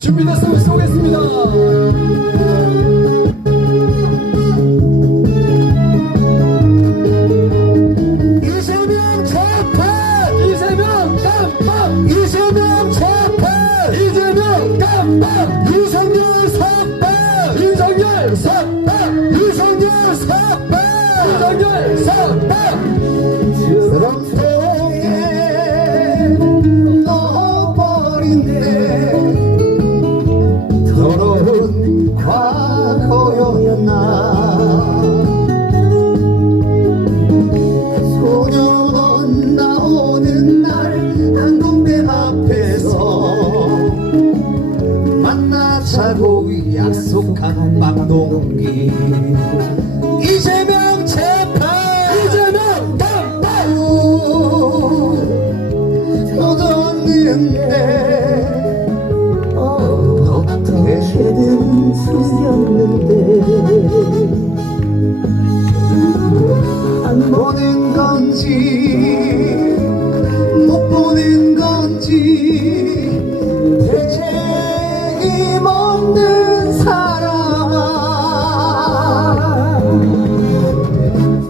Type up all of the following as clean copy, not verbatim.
준비됐으면 쏘겠습니다. 이재명 재판! 이재명 깜빡! 이재명 재판! 이재명 깜빡! 윤석열 석방! 윤석열 석방! 윤석열 석방! 윤석열 석방! 드럼통에 넣어버린대 더러운 과거였나. 소년 나오는 날 한동대 앞에서 만나자고 약속한 막동기. 이재명 재판! 이재명 깜빡! 터졌는데 어떻게든 숨겼는데 안 보는 건지 못 보는 건지 대체 힘없는 사람아.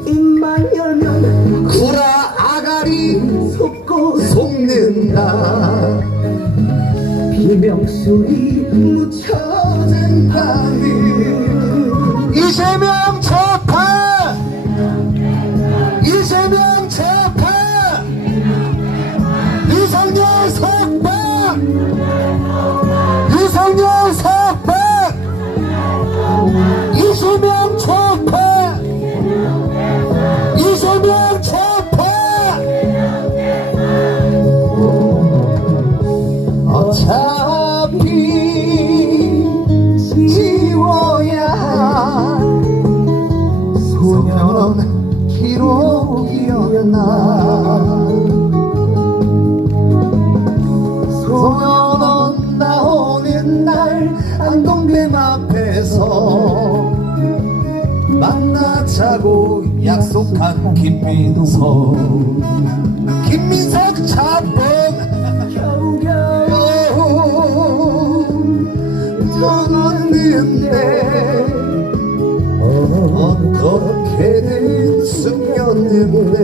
입만 열면 구라 아가리 속고 속는다. 비명소리 묻혀진 밤이. 이재명 재판! 이재명 재판! 윤석열 석방! 윤석열 석방! 이재명 재판! 이재명 재판! 어차피 지워야 소년 기록이었나. 소년 나오는 날 안동댐 앞에서 만나자고 약속한 김민석. 김민석 잡범 터졌는데 어떻게든 숨겼는데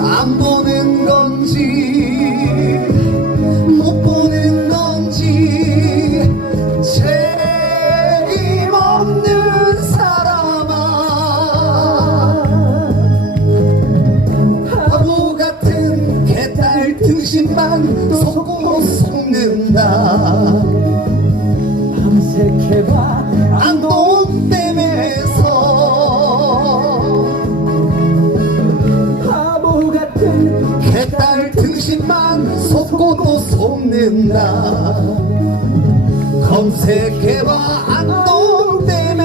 안 보는 건지 못 보는 건지 책임없는 사람아. 바보 같은 개딸 등심만 속고 속는다. 밤새켜봐 안동댐에서 바보 같은 개딸 등심만 속고 또 속는다. 검색해봐 안동댐에서.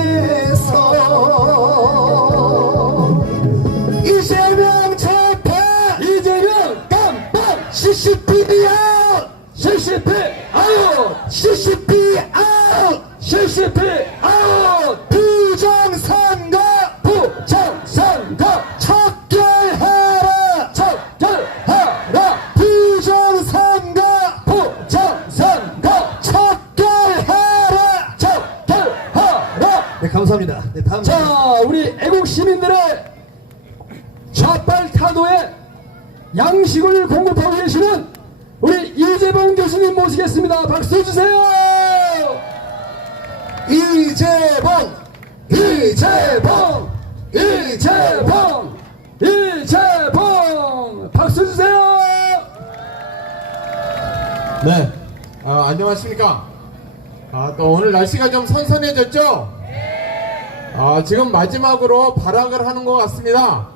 이재명 재판! 이재명 깜빡! CCTV 아웃! CCTV 아웃! CCTV 아웃! CCTV 아웃! 부정선거! 부정선거! 척결하라! 척결하라! 부정선거! 부정선거! 척결하라! 척결하라! 네, 감사합니다. 네, 다음. 자, 우리 애국 시민들의 좌빨 타도에 양식을 공급하고 계시는 우리 이재봉 교수님 모시겠습니다. 박수 주세요. 이재봉, 이재봉, 이재봉, 이재봉. 박수 주세요. 네, 안녕하십니까. 또 오늘 날씨가 좀 선선해졌죠? 지금 마지막으로 발악을 하는 것 같습니다.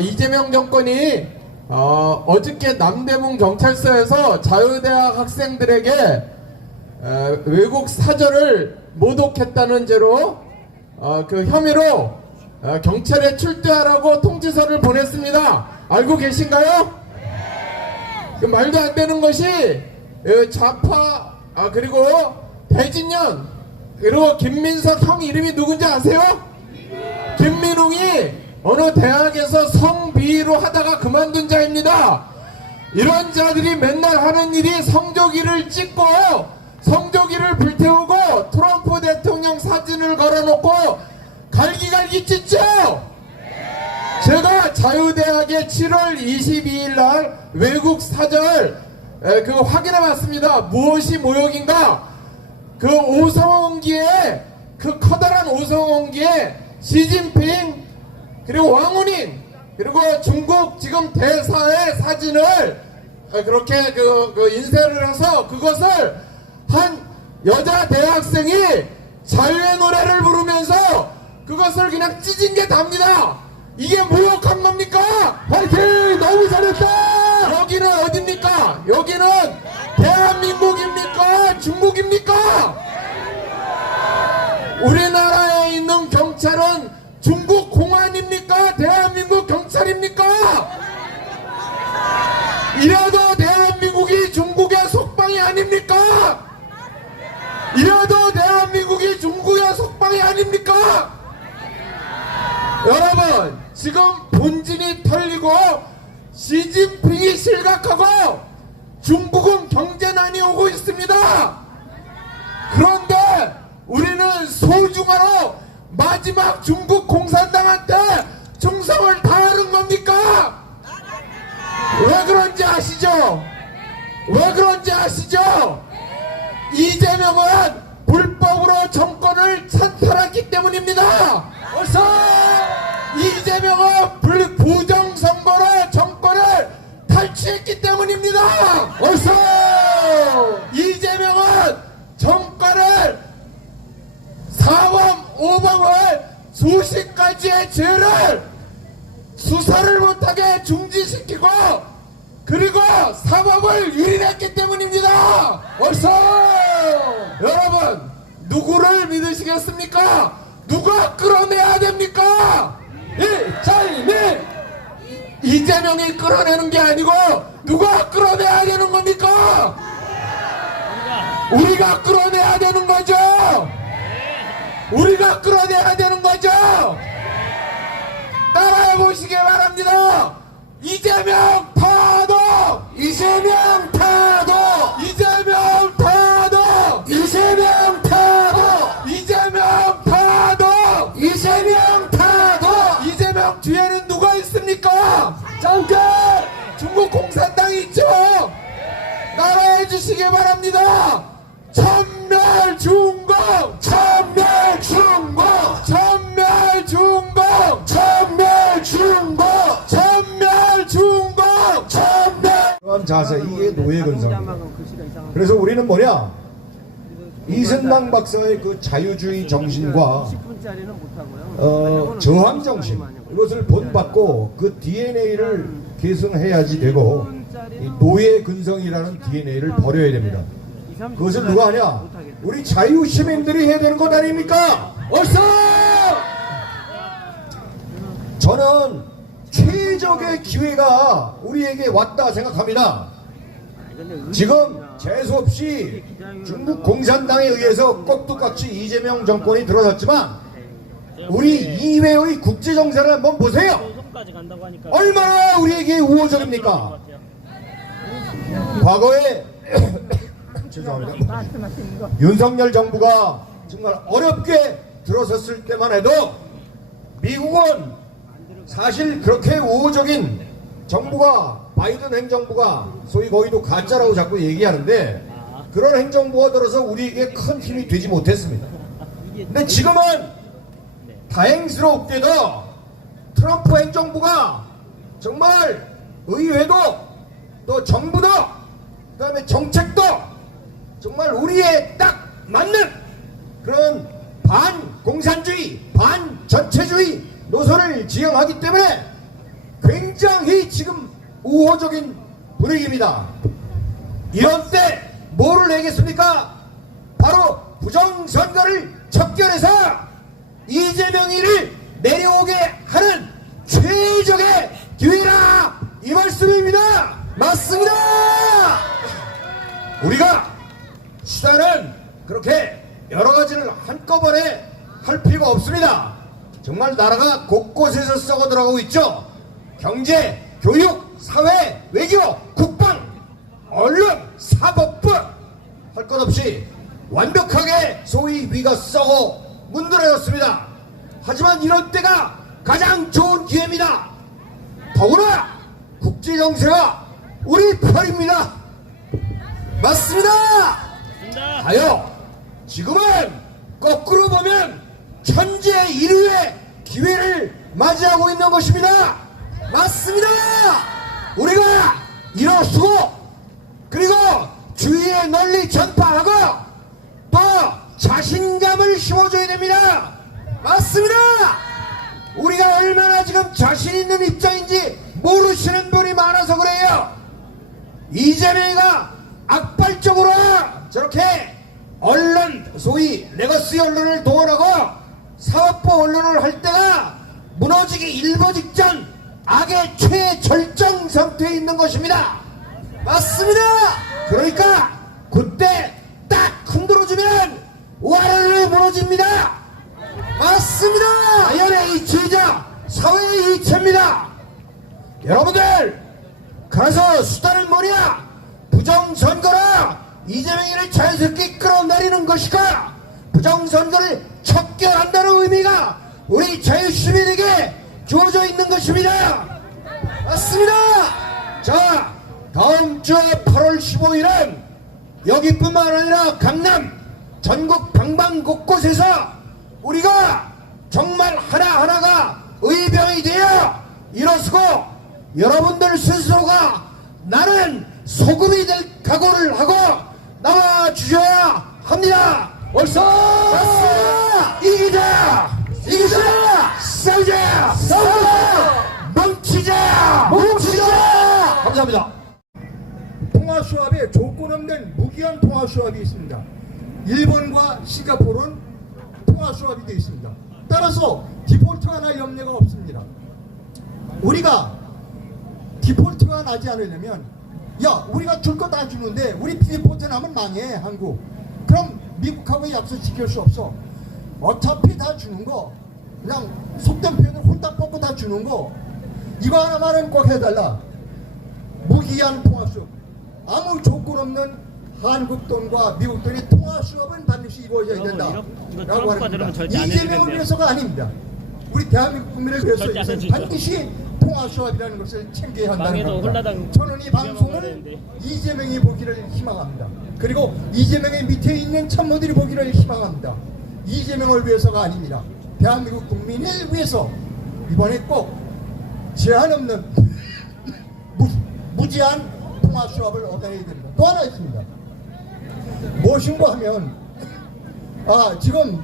이재명 정권이 어저께 남대문 경찰서에서 자유대학 학생들에게 외국 사절을 모독했다는 죄로 그 혐의로 경찰에 출두하라고 통지서를 보냈습니다. 알고 계신가요? 그 말도 안 되는 것이 좌파 그리고 배진년 그리고 김민석 형 이름이 누군지 아세요? 김민웅이 어느 대학에서 성비위로 하다가 그만둔 자입니다. 이런 자들이 맨날 하는 일이 성조기를 찍고 성조기를 불태우고 트럼프 대통령 사진을 걸어놓고 갈기갈기 찢죠. 제가 자유대학의 7월 22일 날 외국 사절 그거 확인해 봤습니다. 무엇이 모욕인가? 그 오성홍기에 그 커다란 오성홍기에 시진핑 그리고 왕원인 그리고 중국 지금 대사의 사진을 그렇게 그 인쇄를 해서 그것을 한 여자 대학생이 자유의 노래를 부르면서 그것을 그냥 찢은 게 답니다. 이게 모욕한 겁니까? 화이팅! 너무 잘했다! 여기는 어딥니까? 여기는 대한민국입니까? 중국입니까? 우리나라에 있는 경찰은 중국 공안입니까? 대한민국 경찰입니까? 이래도 대한민국이 중국의 속방이 아닙니까? 이래도 대한민국이 중국의 속방이 아닙니까? 여러분, 지금 본진이 털리고 시진핑이 실각하고 중국은 경제난이 오고 있습니다. 그런데 우리는 소중하로 마지막 중국 공산당한테 충성을 다하는 겁니까? 왜 그런지 아시죠? 왜 그런지 아시죠? 이재명은 불법으로 정권을 찬탈했기 때문입니다. 어서! 이재명은 부정선거로 정권을 탈취했기 때문입니다. 어서! 이재명은 정권을 사범, 오범을 수십 가지의 죄를 수사를 못하게 중지시키고 그리고 사법을 유린했기 때문입니다. 어서! 여러분, 누구를 믿으시겠습니까? 누가 끌어내야 됩니까? 이재명! 이재명이 끌어내는 게 아니고 누가 끌어내야 되는 겁니까? 우리가 끌어내야 되는 거죠. 우리가 끌어내야 되는 거죠. 따라해 보시기 바랍니다. 이재명 파도! 이재명 타도! 이재명 파도! 이재명 타도! 이재명 파도! 이재명 타도! 이재명 뒤에는 누가 있습니까? 잠깐! 중국 공산당이 있죠. 따라해 주시기 바랍니다. 천멸중공! 천멸중공! 천멸중공! 천멸중공! 천멸중공! 천멸! 그런 자세, 이게 노예 근성입니다. 그래서 우리는 뭐냐? 이승만 박사의 그 자유주의 정신과 저항 정신, 이것을 본받고 그 DNA를 계승해야지 되고, 이 노예 근성이라는 DNA를 버려야 됩니다. 그것을 누가 하냐? 우리 자유 시민들이 해야 되는 것 아닙니까? 어서! 저는 최적의 기회가 우리에게 왔다 생각합니다. 지금 재수없이 중국 공산당에 의해서 꺾뚝같이 이재명 정권이 들어섰지만 우리 이외의 국제정세를 한번 보세요. 얼마나 우리에게 우호적입니까? 과거에 죄송합니다. 윤석열 정부가 정말 어렵게 들어섰을 때만 해도 미국은 사실 그렇게 우호적인 정부가, 바이든 행정부가 소위 거기도 가짜라고 자꾸 얘기하는데 그런 행정부가 들어서 우리에게 큰 힘이 되지 못했습니다. 근데 지금은 다행스럽게도 트럼프 행정부가 정말 의회도 또 정부도 그다음에 정책도 정말 우리에 딱 맞는 그런 반공산주의, 반전체주의 노선을 지향하기 때문에 굉장히 지금 우호적인 분위기입니다. 이런 때 뭐를 내겠습니까? 바로 부정선거를 척결해서 이재명이를 내려오게 하는 최적의 기회라 이 말씀입니다. 맞습니다! 우리가 수단은 그렇게 여러 가지를 한꺼번에 할 필요가 없습니다. 정말 나라가 곳곳에서 썩어 들어가고 있죠. 경제, 교육, 사회, 외교, 국방 언론, 사법부 할 것 없이 완벽하게 소위 위가 썩어 문드러졌습니다. 하지만 이런 때가 가장 좋은 기회입니다. 더구나 국제 정세가 우리 편입니다. 맞습니다. 하여 지금은 거꾸로 보면 천재 인류의 기회를 맞이하고 있는 것입니다. 맞습니다. 우리가 일어서고 그리고 주위에 널리 전파하고 또 자신감을 심어줘야 됩니다. 맞습니다. 우리가 얼마나 지금 자신 있는 입장인지 모르시는 분이 많아서 그래요. 이재명이가 악발적으로 저렇게 언론, 소위 레거시 언론을 동원하고 사법부 언론을 할 때가 무너지기 일보 직전 악의 최절정 상태에 있는 것입니다. 맞습니다. 그러니까 그때 딱 흔들어주면 와르르 무너집니다. 맞습니다. 자연의 이치이자 사회의 이치입니다. 여러분들 그래서 수단은 뭐냐? 부정선거로 이재명이를 자연스럽게 끌어내리는 것이고 부정선거를 척결한다는 의미가 우리 자유시민에게 주어져 있는 것입니다. 맞습니다. 자, 다음 주 8월 15일은 여기뿐만 아니라 강남 전국 방방 곳곳에서 우리가 정말 하나하나가 의병이 되어 일어서고 여러분들 스스로가 나는 소금이 될 각오를 하고 나와주셔야 합니다. 옳소! 맞습니다! 이기자! 싸우자! 뭉치자! 감사합니다. 통화수합에 조건 없는 무기한 통화수합이 있습니다. 일본과 싱가포르는 통화수합이 되어 있습니다. 따라서 디폴트가 날 염려가 없습니다. 우리가 디폴트가 나지 않으려면 우리가 줄 거 다 주는데 우리 디폴트 나면 망해 한국. 그럼 미국하고 약속 지킬 수 없어. 어차피 다 주는 거 그냥 속된 표현을 홀딱 뽑고 다 주는 거 이거 하나만은 꼭 해달라. 무기한 통화수업. 아무 조건 없는 한국 돈과 미국 돈의 통화수업은 반드시 이루어져야 된다. 라고 합니다. 이재명을 위해서가 아닙니다. 우리 대한민국 국민을 위해서 반드시 통화수합이라는 것을 챙겨야 한다는 겁니다. 저는 이 방송을 이재명이 보기를 희망합니다. 그리고 이재명의 밑에 있는 참모들이 보기를 희망합니다. 이재명을 위해서가 아닙니다. 대한민국 국민을 위해서 이번에 꼭 제한 없는 무제한 통화수합을 얻어내야 됩니다. 또 하나 있습니다. 무엇인가 하면 지금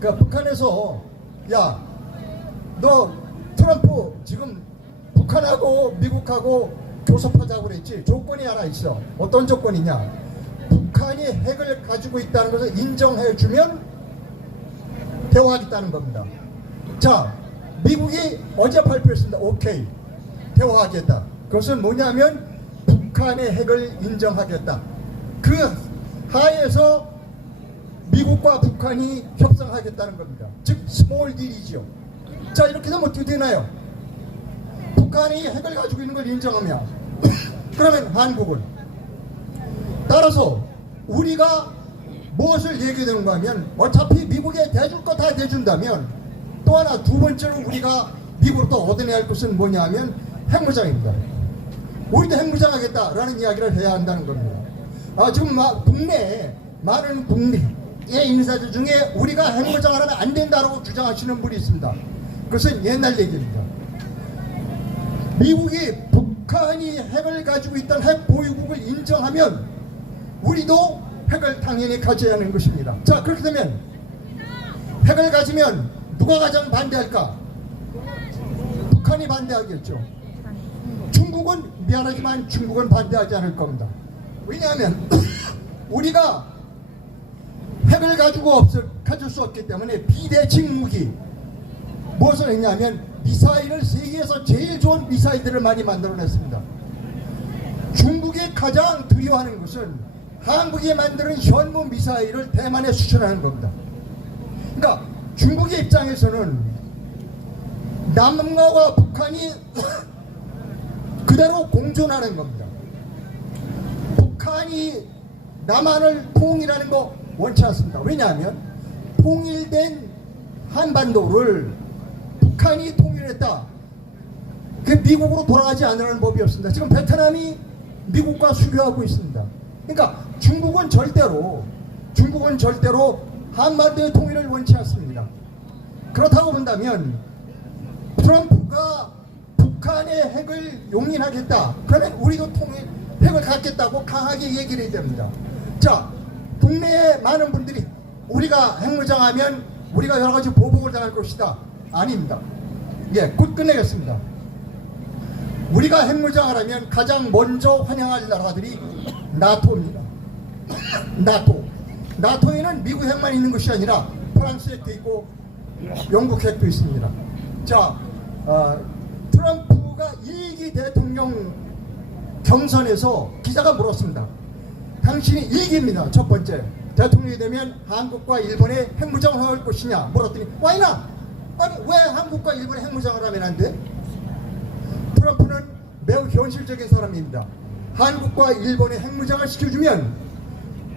그 북한에서 너 트럼프 지금 북한하고 미국하고 교섭하자고 그랬지. 조건이 하나 있어. 어떤 조건이냐? 북한이 핵을 가지고 있다는 것을 인정해주면 대화하겠다는 겁니다. 자, 미국이 어제 발표했습니다. 오케이, 대화하겠다. 그것은 뭐냐면 북한의 핵을 인정하겠다. 그 하에서 미국과 북한이 협상하겠다는 겁니다. 즉 스몰 딜이죠. 자, 이렇게 되면 어떻게 되나요? 북한이 핵을 가지고 있는 걸 인정하면 그러면 한국은 따라서 우리가 무엇을 얘기되는가 하면 어차피 미국에 대줄 거 다 대준다면 또 하나 두 번째로 우리가 미국으로부터 얻어내야 할 것은 뭐냐 하면 핵무장입니다. 우리도 핵무장하겠다라는 이야기를 해야 한다는 겁니다. 지금 국내에 많은 국내의 인사들 중에 우리가 핵무장을 하면 안 된다고 주장하시는 분이 있습니다. 그것은 옛날 얘기입니다. 미국이 북한이 핵을 가지고 있던 핵 보유국을 인정하면 우리도 핵을 당연히 가져야 하는 것입니다. 자, 그렇게 되면 핵을 가지면 누가 가장 반대할까? 북한이 반대하겠죠. 중국은 미안하지만 중국은 반대하지 않을 겁니다. 왜냐하면 우리가 핵을 가질 수 없기 때문에 비대칭 무기 무엇을 했냐면 미사일을 세계에서 제일 좋은 미사일들을 많이 만들어냈습니다. 중국이 가장 두려워하는 것은 한국이 만드는 현무 미사일을 대만에 수출하는 겁니다. 그러니까 중국의 입장에서는 남한과 북한이 그대로 공존하는 겁니다. 북한이 남한을 통일하는 거 원치 않습니다. 왜냐하면 통일된 한반도를 북한이 통일했다. 그 미국으로 돌아가지 않으라는 법이 없습니다. 지금 베트남이 미국과 수교하고 있습니다. 그러니까 중국은 절대로 한반도의 통일을 원치 않습니다. 그렇다고 본다면 트럼프가 북한의 핵을 용인하겠다. 그러면 우리도 핵을 갖겠다고 강하게 얘기를 해야 됩니다. 자, 국내에 많은 분들이 우리가 핵무장하면 우리가 여러 가지 보복을 당할 것이다. 아닙니다. 예, 곧 끝내겠습니다. 우리가 핵무장을 하면 가장 먼저 환영할 나라들이 나토입니다. 나토에는 미국 핵만 있는 것이 아니라 프랑스 핵도 있고 영국 핵도 있습니다. 자, 트럼프가 2기 대통령 경선에서 기자가 물었습니다. 당신이 2기입니다. 첫 번째. 대통령이 되면 한국과 일본의 핵무장을 할 것이냐 물었더니 Why not? 아니 왜 한국과 일본의 핵무장을 하면 안 돼? 트럼프는 매우 현실적인 사람입니다. 한국과 일본의 핵무장을 시켜주면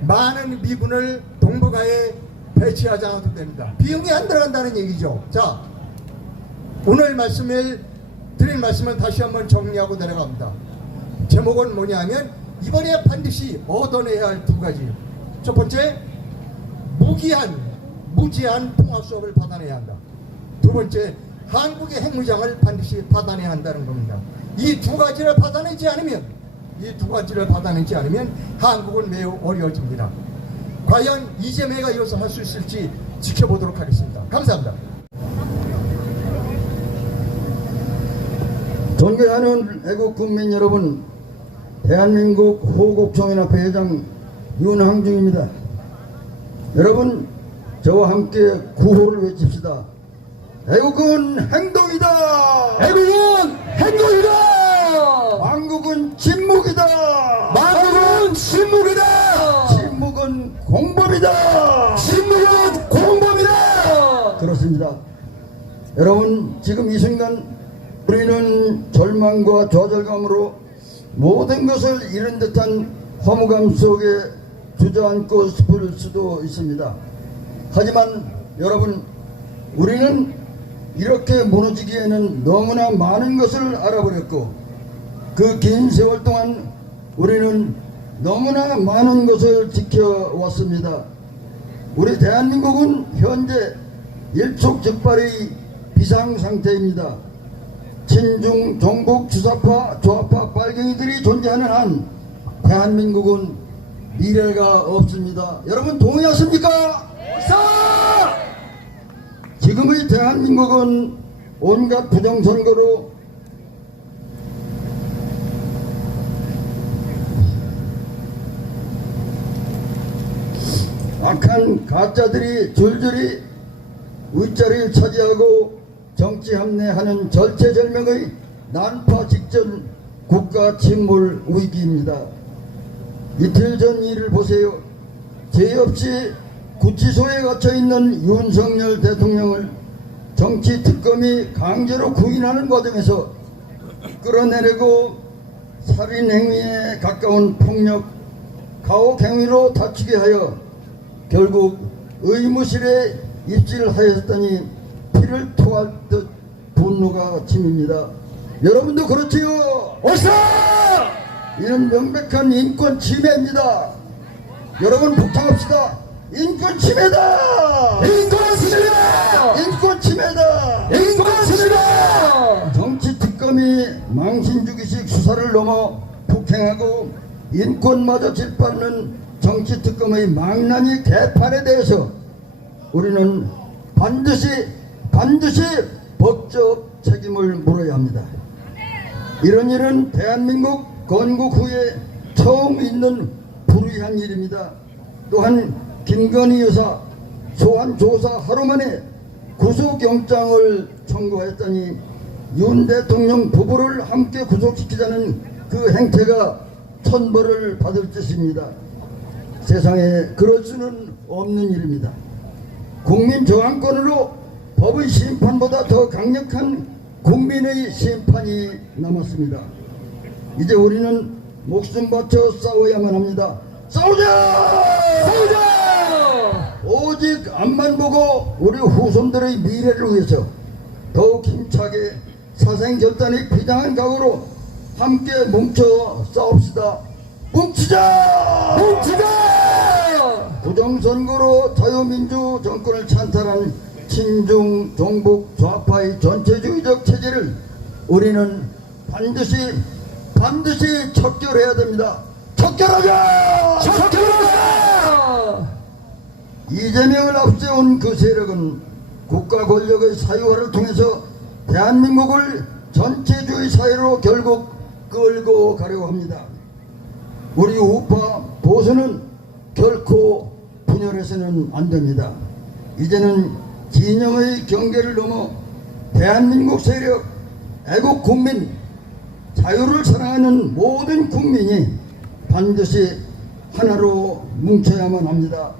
많은 미군을 동북아에 배치하지 않아도 됩니다. 비용이 안 들어간다는 얘기죠. 자, 오늘 드린 말씀은 다시 한번 정리하고 내려갑니다. 제목은 뭐냐면 이번에 반드시 얻어내야 할 두 가지. 첫 번째, 무제한 통화 수업을 받아내야 한다. 두 번째, 한국의 핵무장을 반드시 받아내야 한다는 겁니다. 이 두 가지를 받아내지 않으면 한국은 매우 어려워집니다. 과연 이재명이가 이것을 할 수 있을지 지켜보도록 하겠습니다. 감사합니다. 존경하는 애국 국민 여러분, 대한민국 호국종연합회 회장 윤항중입니다. 여러분, 저와 함께 구호를 외칩시다. 애국은 행동이다. 애국은 행동이다. 망국은 침묵이다. 망국은 침묵이다. 침묵은 공범이다. 침묵은 공범이다. 그렇습니다. 여러분, 지금 이 순간 우리는 절망과 좌절감으로 모든 것을 잃은 듯한 허무감 속에 주저앉고 싶을 수도 있습니다. 하지만 여러분, 우리는 이렇게 무너지기에는 너무나 많은 것을 알아버렸고 그 긴 세월 동안 우리는 너무나 많은 것을 지켜왔습니다. 우리 대한민국은 현재 일촉즉발의 비상상태입니다. 친중, 종북, 주사파, 좌파, 빨갱이들이 존재하는 한 대한민국은 미래가 없습니다. 여러분 동의하십니까? 지금의 대한민국은 온갖 부정선거로 악한 가짜들이 줄줄이 윗자리를 차지하고 정치 합리하는 절체절명의 난파 직전 국가 침몰 위기입니다. 이틀 전 일을 보세요. 죄 없이 구치소에 갇혀있는 윤석열 대통령을 정치 특검이 강제로 구인하는 과정에서 끌어내리고 살인행위에 가까운 폭력, 가혹 행위로 다치게 하여 결국 의무실에 입실하였더니 피를 토할 듯 분노가 침입니다. 여러분도 그렇지요? 옳소! 이는 명백한 인권 침해입니다. 여러분 복창합시다. 인권 침해다! 인권 침해다! 인권 침해다! 인권 침해다! 정치 특검이 망신주기식 수사를 넘어 폭행하고 인권마저 짓밟는 정치 특검의 망나니 개판에 대해서 우리는 반드시 법적 책임을 물어야 합니다. 이런 일은 대한민국 건국 후에 처음 있는 불의한 일입니다. 또한 김건희 여사 소환 조사 하루 만에 구속영장을 청구했더니 윤 대통령 부부를 함께 구속시키자는 그 행태가 천벌을 받을 짓입니다. 세상에 그럴 수는 없는 일입니다. 국민 저항권으로 법의 심판보다 더 강력한 국민의 심판이 남았습니다. 이제 우리는 목숨 바쳐 싸워야만 합니다. 싸우자! 싸우자! 오직 앞만 보고 우리 후손들의 미래를 위해서 더욱 힘차게 사생결단이 비장한 각오로 함께 뭉쳐 싸웁시다. 뭉치자! 뭉치자! 부정선거로 자유민주 정권을 찬탈한 친중 종북 좌파의 전체주의적 체제를 우리는 반드시 척결해야 됩니다. 척결하자! 척결하자! 이재명을 앞세운 그 세력은 국가 권력의 사유화를 통해서 대한민국을 전체주의 사회로 결국 끌고 가려고 합니다. 우리 우파 보수는 결코 분열해서는 안 됩니다. 이제는 진영의 경계를 넘어 대한민국 세력, 애국 국민, 자유를 사랑하는 모든 국민이 반드시 하나로 뭉쳐야만 합니다.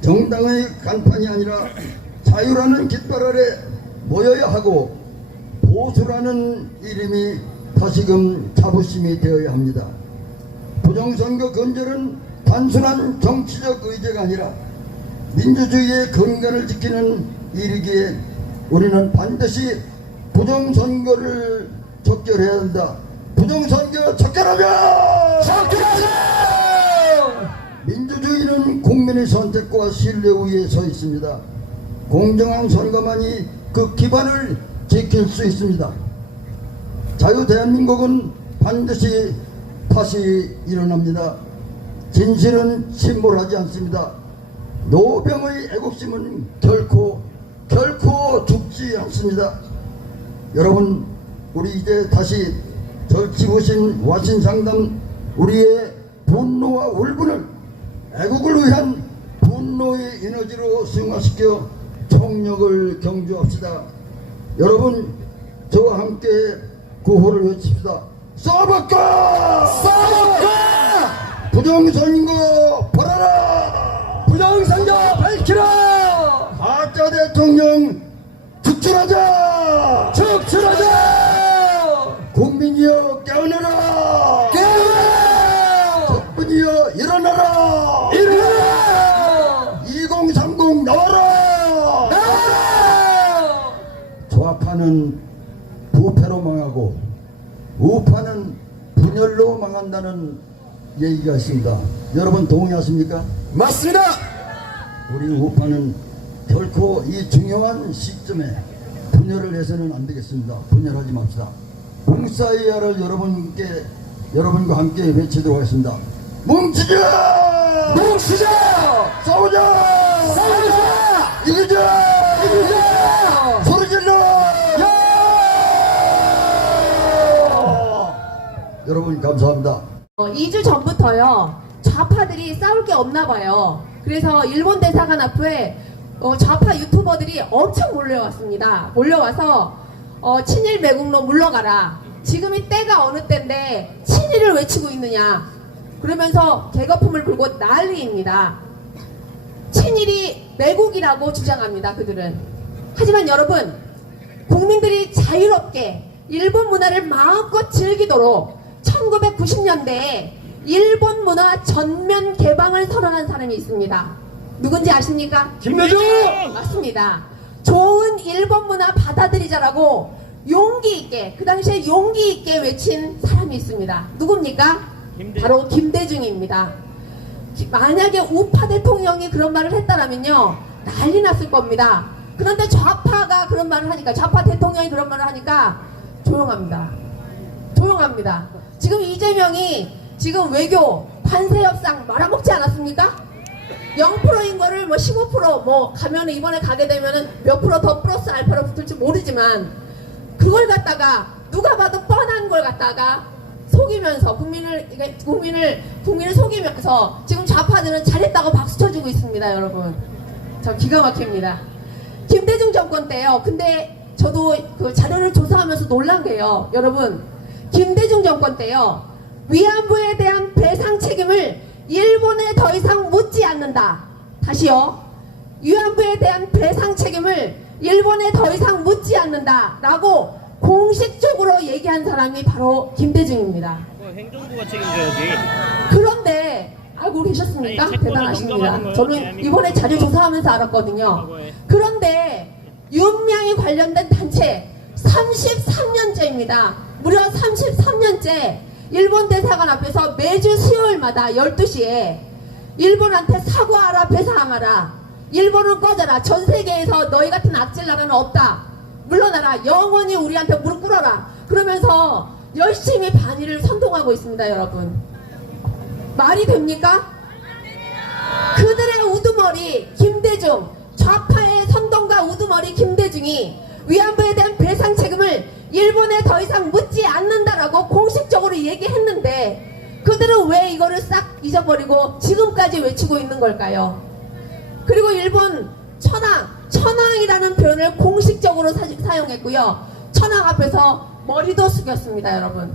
정당의 간판이 아니라 자유라는 깃발 아래 모여야 하고 보수라는 이름이 다시금 자부심이 되어야 합니다. 부정선거 건절은 단순한 정치적 의제가 아니라 민주주의의 근간을 지키는 일이기에 우리는 반드시 부정선거를 척결해야 한다. 부정선거 척결하자! 척결하자! 민주주의는 국민의 선택과 신뢰 위에 서 있습니다. 공정한 선거만이 그 기반을 지킬 수 있습니다. 자유 대한민국은 반드시 다시 일어납니다. 진실은 침몰하지 않습니다. 노병의 애국심은 결코 죽지 않습니다. 여러분, 우리 이제 다시 절치부심 와신상담 우리의 분노와 울분을 애국을 위한 분노의 에너지로 승화시켜 총력을 경주합시다. 여러분, 저와 함께 구호를 외칩시다. 싸워볼까! 싸워볼까! 부정선거 벌어라! 부정선거 밝히라! 가짜 대통령 축출하자! 축출하자! 국민이여 깨어나라! 깨어나라! 적군이여 일어나라! 일어나라! 2030 나와라! 나와라! 좌파는 부패로 망하고 우파는 분열로 망한다는 얘기가 있습니다. 여러분 동의하십니까? 맞습니다! 우리 우파는 결코 이 중요한 시점에 분열을 해서는 안 되겠습니다. 분열하지 맙시다. 뭉사이야를 여러분과 함께 외치도록 하겠습니다. 뭉치자! 뭉치자! 싸우자! 싸우자! 이기자! 이기자! 소리 질러! 여러분 감사합니다. 2주 전부터요, 좌파들이 싸울 게 없나 봐요. 그래서 일본 대사관 앞에 좌파 유튜버들이 엄청 몰려왔습니다. 몰려와서 친일 매국노 물러가라. 지금이 때가 어느 때인데 친일을 외치고 있느냐. 그러면서 개거품을 불고 난리입니다. 친일이 매국이라고 주장합니다. 그들은. 하지만 여러분, 국민들이 자유롭게 일본 문화를 마음껏 즐기도록 1990년대에 일본 문화 전면 개방을 선언한 사람이 있습니다. 누군지 아십니까? 김대중! 맞습니다. 좋은 일본 문화 받아들이자라고 용기 있게, 그 당시에 용기 있게 외친 사람이 있습니다. 누굽니까? 바로 김대중입니다. 만약에 우파 대통령이 그런 말을 했다라면요, 난리 났을 겁니다. 그런데 좌파가 그런 말을 하니까, 좌파 대통령이 그런 말을 하니까 조용합니다. 조용합니다. 지금 이재명이 지금 외교 관세 협상 말아먹지 않았습니까? 0%인 거를 뭐 15% 뭐 가면은 이번에 가게 되면은 몇 프로 더 플러스 알파로 붙을지 모르지만, 그걸 갖다가 누가 봐도 뻔한 걸 갖다가 속이면서 국민을 속이면서 지금 좌파들은 잘했다고 박수 쳐주고 있습니다. 여러분, 저 기가 막힙니다. 김대중 정권 때요. 근데 저도 그 자료를 조사하면서 놀란 게요, 여러분, 김대중 정권 때요, 위안부에 대한 배상 책임을 일본에 더 이상 묻지 않는다. 다시요, 위안부에 대한 배상 책임을 일본에 더 이상 묻지 않는다 라고 공식적으로 얘기한 사람이 바로 김대중입니다. 행정부가 책임져야지. 그런데 알고 계셨습니까? 아니, 채권을 대단하십니다. 넘겨가는 거예요? 저는 대한민국 이번에 자료 조사하면서 알았거든요. 과거에. 그런데 윤명이 관련된 단체 33년째입니다. 무려 33년째 일본 대사관 앞에서 매주 수요일마다 12시에 일본한테 사과하라, 배상하라. 일본은 꺼져라. 전 세계에서 너희 같은 악질 나라는 없다. 물러나라. 영원히 우리한테 무릎 꿇어라. 그러면서 열심히 반일을 선동하고 있습니다, 여러분. 말이 됩니까? 그들의 우두머리 김대중, 좌파의 선동가 우두머리 김대중이 위안부에 대한 배상 책임을 일본에 더 이상 묻지 않는다라고 공식적으로 얘기했는데 그들은 왜 이거를 싹 잊어버리고 지금까지 외치고 있는 걸까요? 그리고 일본 천황이라는 표현을 공식적으로 사용했고요. 천황 앞에서 머리도 숙였습니다, 여러분.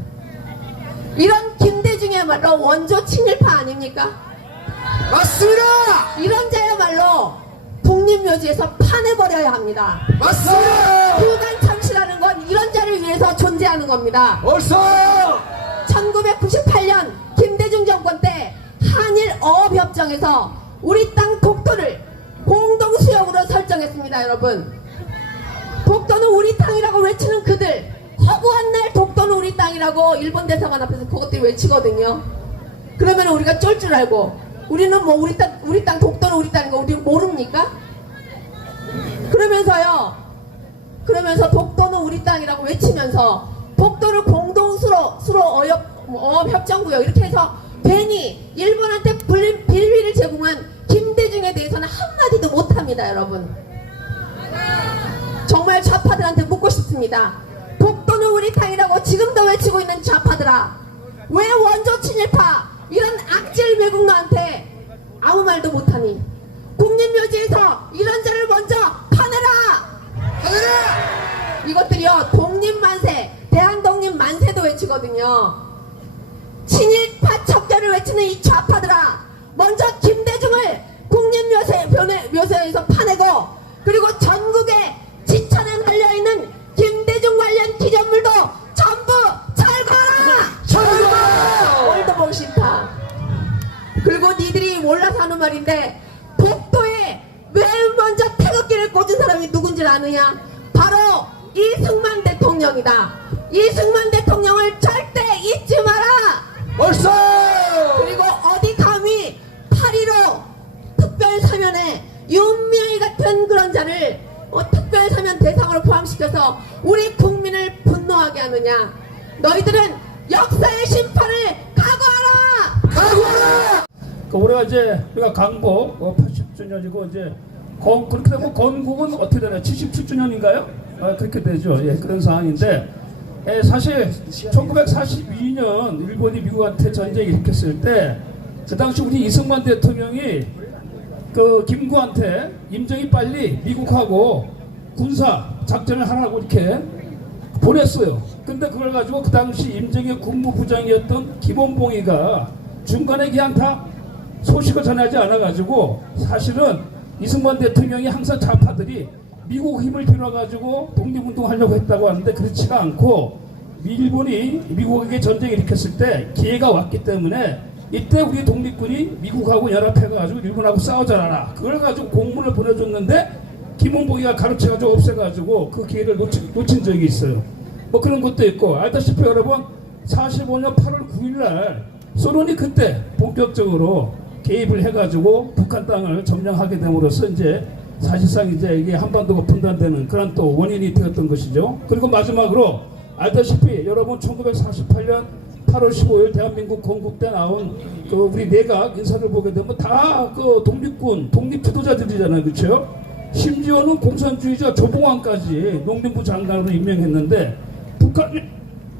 이런 김대중이야말로 원조 친일파 아닙니까? 맞습니다. 이런 자야말로 독립묘지에서 파내버려야 합니다. 맞습니다. 후간 참시라는 건 이런 자를 위해서 존재하는 겁니다. 벌써 1998년 김대중 정권 때 한일 어업협정에서 우리 땅 독도를 공동수역으로 설정했습니다, 여러분. 독도는 우리 땅이라고 외치는 그들, 허구한 날 독도는 우리 땅이라고 일본 대사관 앞에서 그것들이 외치거든요. 그러면 우리가 쫄 줄 알고 우리는 뭐 우리 땅 독도는 우리 땅인 거 우리 모릅니까? 그러면서 독도는 우리 땅이라고 외치면서 독도를 공동수로 어업협정구역 이렇게 해서 괜히 일본한테 빌미를 제공한 김대중에 대해서는 한마디도 못합니다, 여러분. 정말 좌파들한테 묻고 싶습니다. 독도는 우리 땅이라고 지금도 외치고 있는 좌파들아, 왜 원조 친일파 이런 악질 외국노한테 아무 말도 못하니? 국립묘지에서 이런 자를 먼저 파내라! 이것들이요, 독립만세, 대한독립만세도 외치거든요. 친일파 척결을 외치는 이 좌파들아, 먼저 김대중을 국립묘지에서 파내고, 그리고 전국에 지천에 달려있는 김대중 관련 기념물도 전부 철거하라! 오늘도 보고 싶다. 그리고 니들이 몰라서 하는 말인데, 독도에 왜 먼저 태극기를 꽂은 사람이 누군지 아느냐? 바로 이승만 대통령이다. 이승만 대통령을 절대 잊지 마라. 벌써 그리고 어디 감히 8.15 특별사면에 윤명희 같은 그런 자를 특별사면 대상으로 포함시켜서 우리 국민을 분노하게 하느냐? 너희들은 역사의 심판을 각오하라. 올해가 이제 우리가 강복 80주년이고 이제 그렇게 되면 건국은 어떻게 되나요? 77주년인가요? 그렇게 되죠. 예, 그런 상황인데 사실 1942년 일본이 미국한테 전쟁을 일으켰을 때 그 당시 우리 이승만 대통령이 그 김구한테 임정이 빨리 미국하고 군사 작전을 하라고 이렇게 보냈어요. 근데 그걸 가지고 그 당시 임정의 국무부장이었던 김원봉이가 중간에 그냥 다 소식을 전하지 않아가지고 사실은 이승만 대통령이 항상 좌파들이 미국 힘을 빌어가지고 독립운동하려고 했다고 하는데 그렇지가 않고 일본이 미국에게 전쟁을 일으켰을 때 기회가 왔기 때문에 이때 우리 독립군이 미국하고 연합해가지고 일본하고 싸우자라 그걸 가지고 공문을 보내줬는데 김원봉이가 가르쳐가지고 없애가지고 그 기회를 놓친 적이 있어요. 뭐 그런 것도 있고 알다시피 여러분 45년 8월 9일날 소련이 그때 본격적으로 개입을 해가지고 북한 땅을 점령하게 됨으로써 이제 사실상 이제 이게 한반도가 분단되는 그런 또 원인이 되었던 것이죠. 그리고 마지막으로 알다시피 여러분 1948년 8월 15일 대한민국 건국 때 나온 그 우리 내각 인사를 보게 되면 다 그 독립군 독립 지도자들이잖아요, 그렇죠? 심지어는 공산주의자 조봉환까지 농림부 장관으로 임명했는데 북한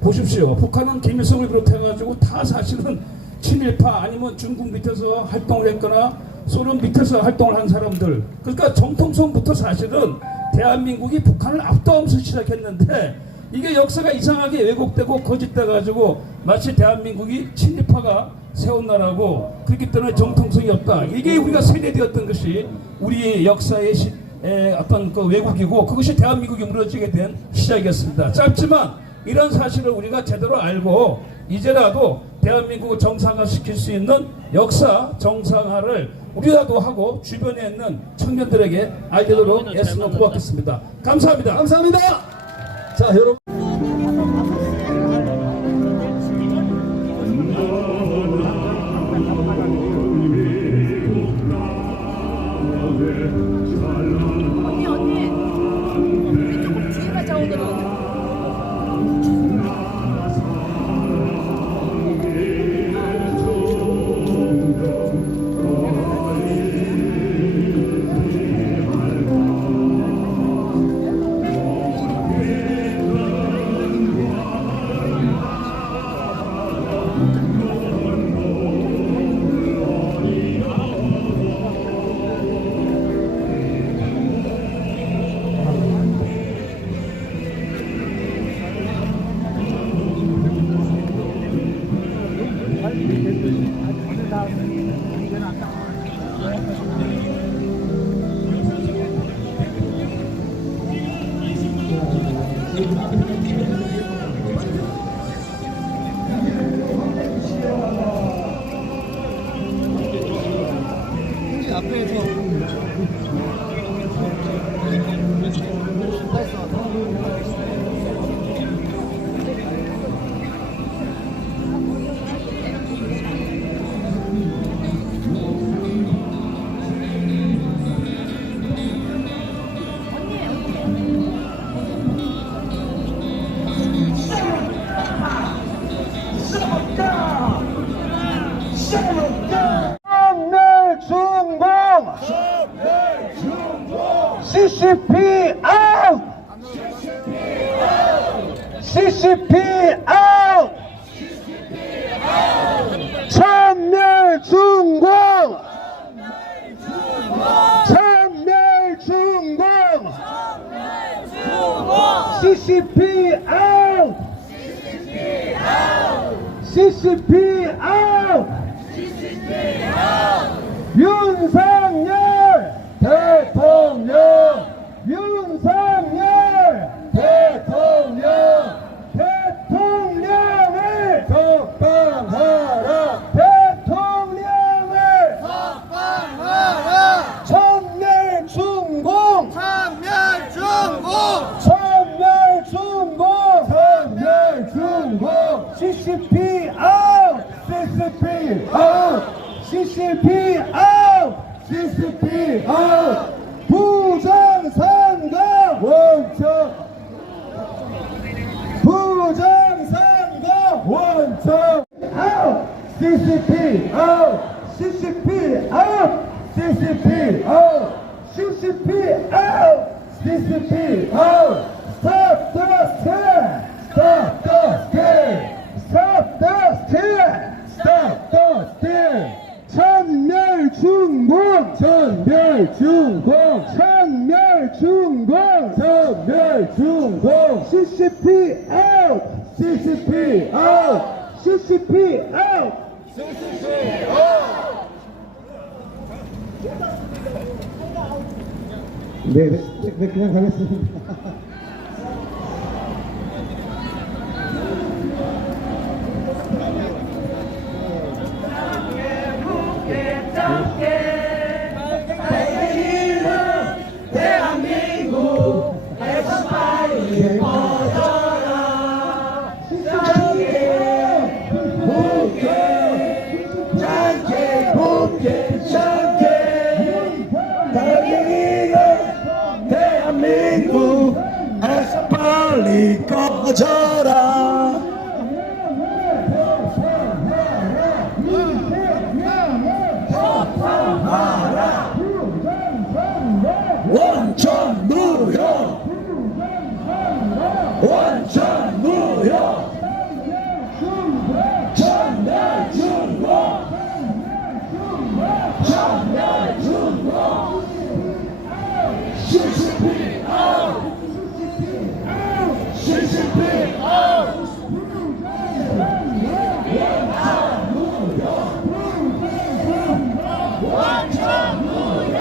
보십시오. 북한은 김일성을 비롯해가지고 다 사실은 친일파 아니면 중국 밑에서 활동을 했거나 소련 밑에서 활동을 한 사람들. 그러니까 정통성부터 사실은 대한민국이 북한을 압도하면서 시작했는데 이게 역사가 이상하게 왜곡되고 거짓돼가지고 마치 대한민국이 친일파가 세운 나라고 그렇기 때문에 정통성이 없다. 이게 우리가 세뇌되었던 것이 우리의 역사의 어떤 그 왜곡이고 그것이 대한민국이 무너지게 된 시작이었습니다. 짧지만 이런 사실을 우리가 제대로 알고 이제라도 대한민국을 정상화시킬 수 있는 역사 정상화를 우리라도 하고 주변에 있는 청년들에게 알리도록 애쓰면 고맙겠습니다. 감사합니다. 감사합니다. 자, 여러분. 조금 뒤에 가자 오늘은. CCP out! CCP out! 천멸중공! 천멸중공! CCP out! CCP out! 윤석열 대통령! 윤석열 대통령! 대통령을 석방하라! 대통령을 석방하라! 천멸중공! 천멸중공! 천멸중공! 천멸중공! CCP 아웃! CCP 아웃! CCP 아웃! CCP 아웃! 부정선거 원천! 부정선거 원천! 아웃! CCP 아웃! CCP 아웃! CCP 아웃! CCP 아웃! CCP 아웃! Stop the steal! Stop the steal! Stop the steal! Stop the steal! 천멸중공! 천멸중공! 천멸중공! 천멸중공! CCP out! CCP out! CCP out! CCP out! 네, 그냥 가겠습니다. 대한민국에서 빨리 꺼져라. 원천 무효. 원천 무효. 천멸중공. 천멸중공. CCP out! CCP out! 원천 무효! 원천 무효!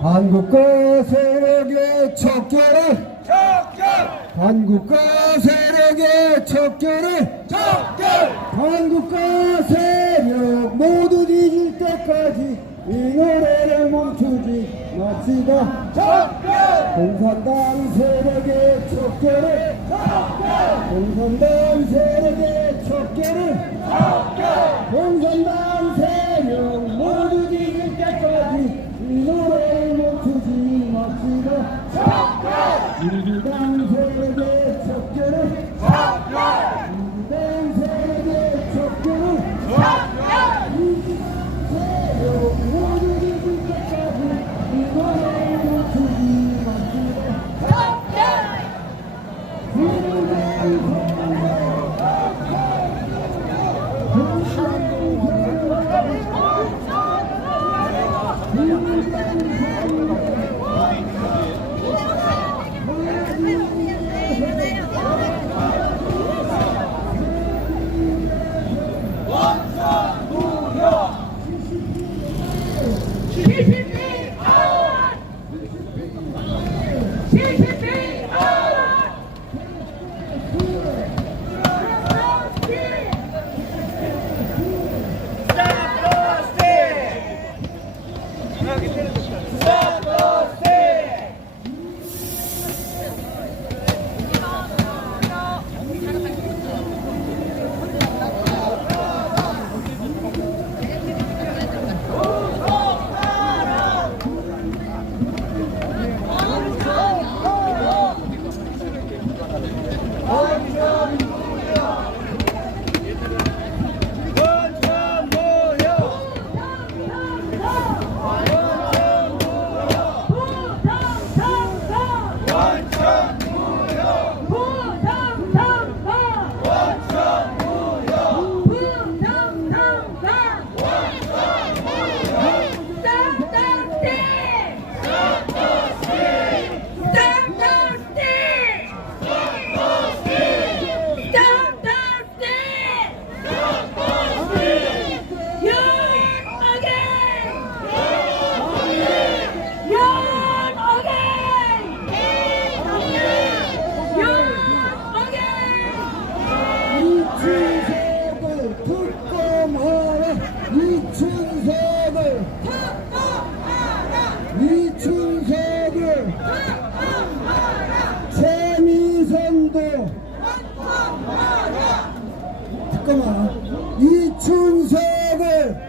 한국과 세력의 척결을 한국과 세력의 척결을 한국과 세력 모두 뒤질 때까지 이 노래를 멈추지 맙시다. 공산당 세력의 척결을 공산당 세력의 척결을 공산당 세력 모두 뒤질 때까지 이 노래를 멈추지 맙시다. 민주당 세력의 척결을 민주당 세력의 척결을 세력 모두 뒤질 때까지 이 노래를 멈추지 맙시다. 이춘석을 최미선도 잠깐만 이춘석을